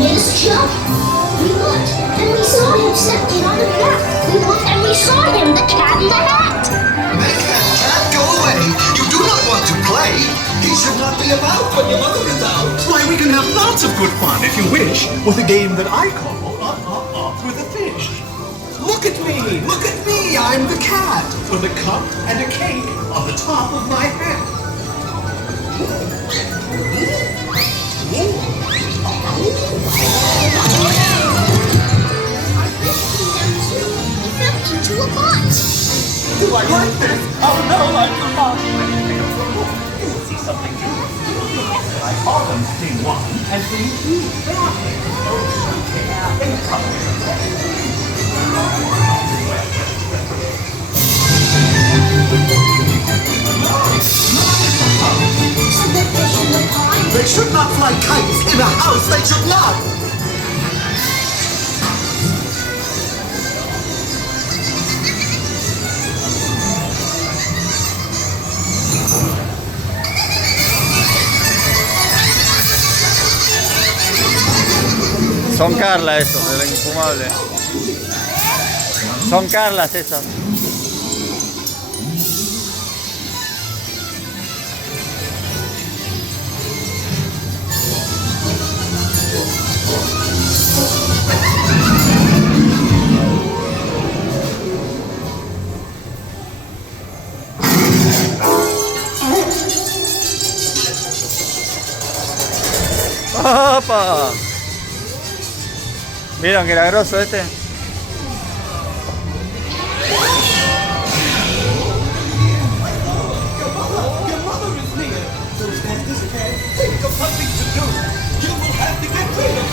made us jump. We looked, and we saw him stepped in on the map. We looked, and we saw him, the Cat in the Hat. Make that cat go away. You do not want to play. He should not be about when your mother is out. Why, we can have lots of good fun, if you wish, with a game that I call Up with a Fish. Look at me! Look at me! I'm the cat, with a cup and a cake on the top of my head. He fell into a pot. Do I like this? Oh no, I do not. You will see something new. I call them Thing 1 and Thing 2. They should not fly kites in a house. They should not. Son Carla esos, de la infumable. Son Carlas esas. ¡Opa! ¿Vieron que era grosso este? Your mother is near, so as this cat think of something to do. You will have to get rid of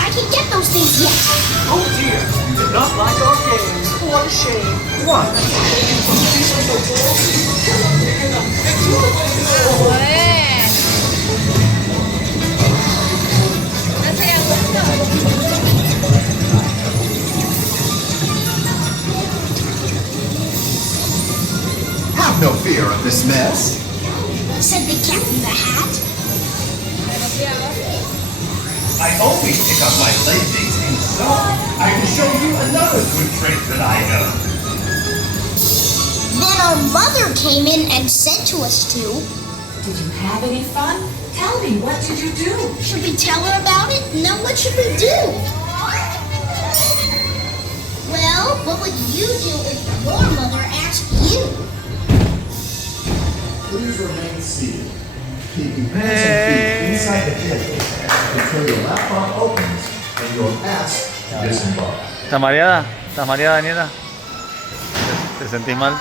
I can get those things yet. Oh dear, you did not like our game. What a shame. What? Have no fear of this mess. Said the Cat in the Hat. I always pick up my playthings in store. I can show you another good trick that I know. Then our mother came in and said to us to. Did you have any fun? Tell me, what did you do? Should we tell her about it? No, what should we do? Well, what would you do if your mother asked you? Please remain seated. Keep your hands and feet inside the vehicle until your laptop opens and you're asked to disembark. ¿Estás mareada? ¿Estás mareada, nieta? ¿Te sentís mal?